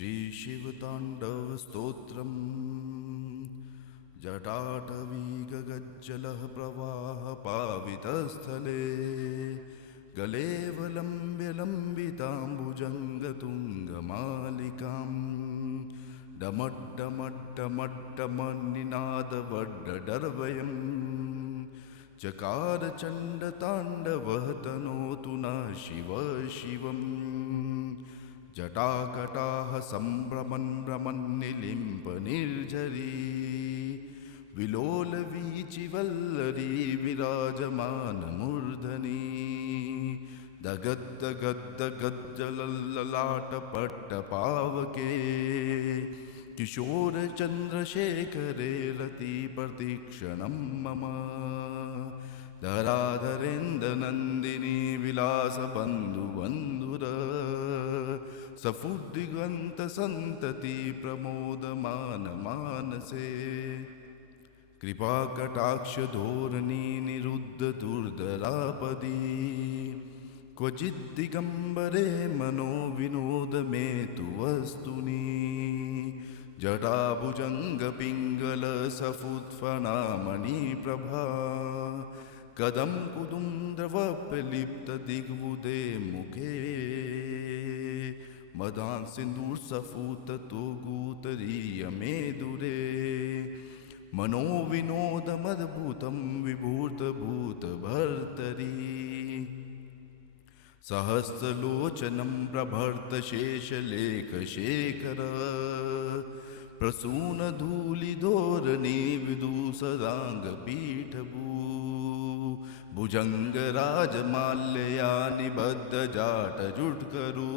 श्रीशिवताण्डवस्तोत्रम् जटाटवीगगज्जलः प्रवाहपावितस्थले गलेवलम्ब्यलम्बिताम्बुजङ्गतुङ्गमालिकां डमड्डमड्डमड्डमन्निनादवड्डडर्वयम् चकारचण्डताण्डवः तनोतु न शिव शिवम् जटाकटाः सम्भ्रमन् भ्रमन्निलिम्पनिर्झरी विलोलवीचिवल्लरी विराजमानमूर्धनी दगद्दगद्दगज्जलल्ललाटपट्टपावके किशोरचन्द्रशेखरे रतिप्रतीक्षणं मम धराधरेन्द्रनन्दिनी विलासबन्धुबन्धुर सफुद्दिगन्तसन्तति प्रमोदमानमानसे कृपाकटाक्षधोरणी निरुद्धदुर्धरापदी क्वचिद्दिगम्बरे मनोविनोदमेतु वस्तुनि जटाभुजङ्गपिङ्गलसफुत्फणामणिप्रभा कदं कुदुन्द्रवप्रलिप्तदिग्वुदे मुखे मदांसिन्दूरसफुततो गूतरीयमेदुरे मनोविनोदमद्भुतं विभूतभूतभर्तरी सहस्रलोचनं प्रभर्तशेषलेखशेखर प्रसूनधूलिधोरणी विदूसदाङ्गपीठभू भुजङ्गराजमाल्यया निबद्धजाटजुट्करू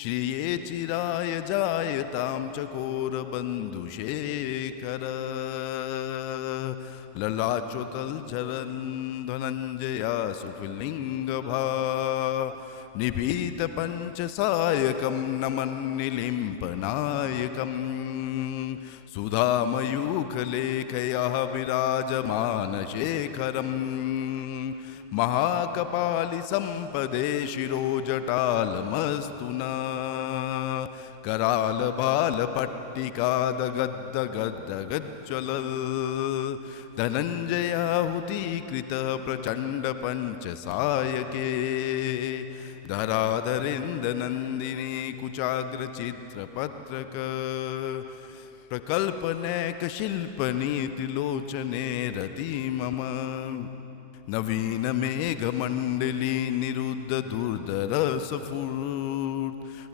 श्रिये चिराय जायतां चकोरबन्धुशेखर ललाटोत्तलचरन् धनञ्जया सुखलिङ्गभा निभीतपञ्चसायकं नमन्निलिम्पनायकम् सुधामयूखलेखया विराजमानशेखरम् महाकपालिसम्पदे शिरोजटालमस्तु न करालबालपट्टिकादगद्दगद्दगज्ज्वलल् धनञ्जयाहुतीकृतः प्रचण्डपञ्चसायके धराधरेन्द्रनन्दिनी कुचाग्रचित्रपत्रक प्रकल्पनैकशिल्पनीतिलोचने रति मम नवीनमेघमण्डली निरुद्धदुर्धरसफुट्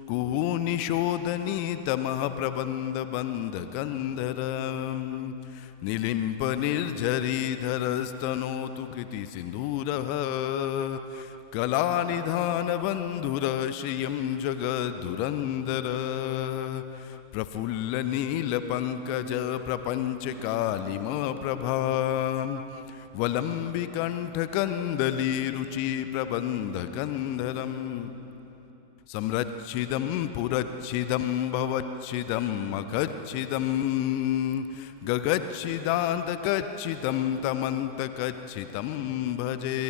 कुहूनिशोधनीतमः प्रबन्धबन्धगन्धर निलिम्पनिर्झरीधरस्तनोतु कृतिसिन्दूरः कलानिधानबन्धुर श्रियं जगद्धुरन्धर प्रफुल्लनीलपङ्कज प्रपञ्चकालिमप्रभा वलम्बिकण्ठकन्दलीरुचिप्रबन्धगन्धरम् संरक्षितं पुरच्छिदं भवच्छिदं मखच्छिदं गगच्छिदान्तकच्छिदं तमन्तकच्छितं भजे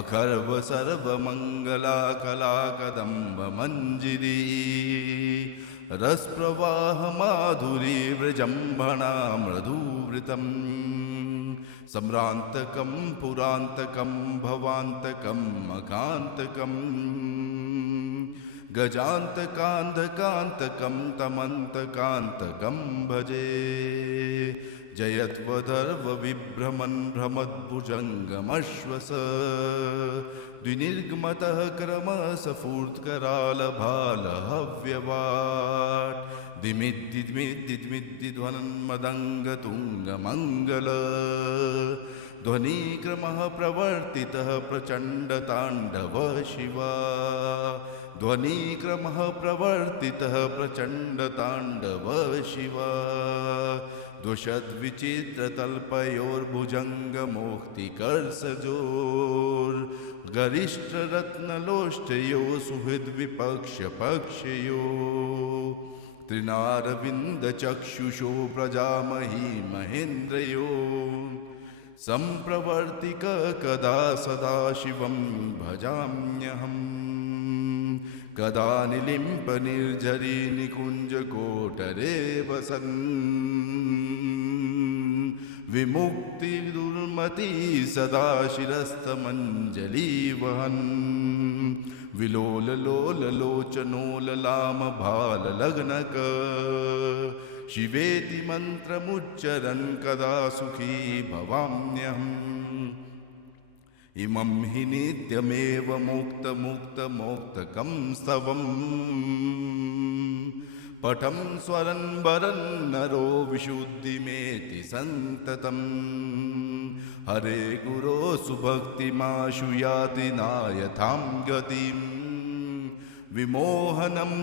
अखर्व सर्वमङ्गलाकलाकदम्बमञ्जिरी रसप्रवाहमाधुरी व्रजम्भणा मृदुवृतम् सम्रान्तकं पुरान्तकं भवान्तकं मकान्तकं गजान्तकान्धकान्तकं तमन्तकान्तकं भजे जयत्वदर्वविभ्रमन् भ्रमद्भुजङ्गमश्वस द्विनिर्गमतः क्रमसफूर्त्करालभालहव्यवाट् दिमिद्दिद्मिद्दिद्मिद्दिध्वन्मदङ्गतुङ्गमङ्गल ध्वनिक्रमः प्रवर्तितः प्रचण्डताण्डव शिवा ध्वनिक्रमः प्रवर्तितः प्रचण्डताण्डव शिवा द्विषद्विचित्रतल्पयोर्भुजङ्गमोक्तिकर्षजोर् गरिष्ठरत्नलोष्टयो सुहृद्विपक्षपक्षयो त्रिनारविन्दचक्षुषो प्रजामही महेन्द्रयो सम्प्रवर्तिक कदा सदा शिवं भजाम्यहम् कदा निलिम्प निर्झरी निकुञ्जकोटरे वसन् विमुक्तिदुर्मती सदा शिरस्थमञ्जली वहन् विलोललोललोचनोललामभाललग्नक शिवेति मन्त्रमुच्चरन् कदा सुखी भवाम्यहम् इमं हि नित्यमेव मोक्तमुक्तमोक्तकं स्तवम् पठं स्वरन् वरन् नरो विशुद्धिमेति सन्ततम् हरे गुरो सुभक्तिमाशु याति नायथां गतिम् विमोहनं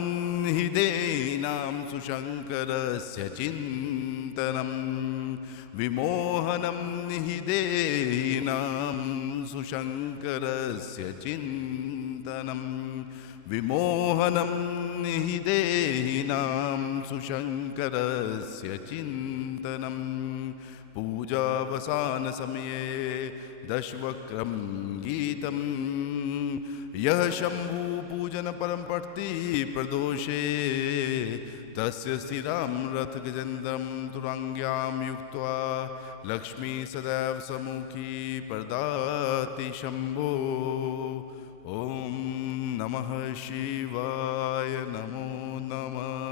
हि देहिनां सुशङ्करस्य चिन्तनम् विमोहनं हि देहिनां सुशङ्करस्य चिन्तनम् विमोहनं हि देहिनां सुशङ्करस्य चिन्तनम् पूजावसानसमये दशवक्त्रं गीतं यः शम्भुपूजनपरं पठति प्रदोषे तस्य स्थिरां रथगजेन्द्रं तुराङ्ग्यां युक्त्वा लक्ष्मी सदैव सम्मुखी प्रददाति शम्भो ॐ नमः शिवाय नमो नमः।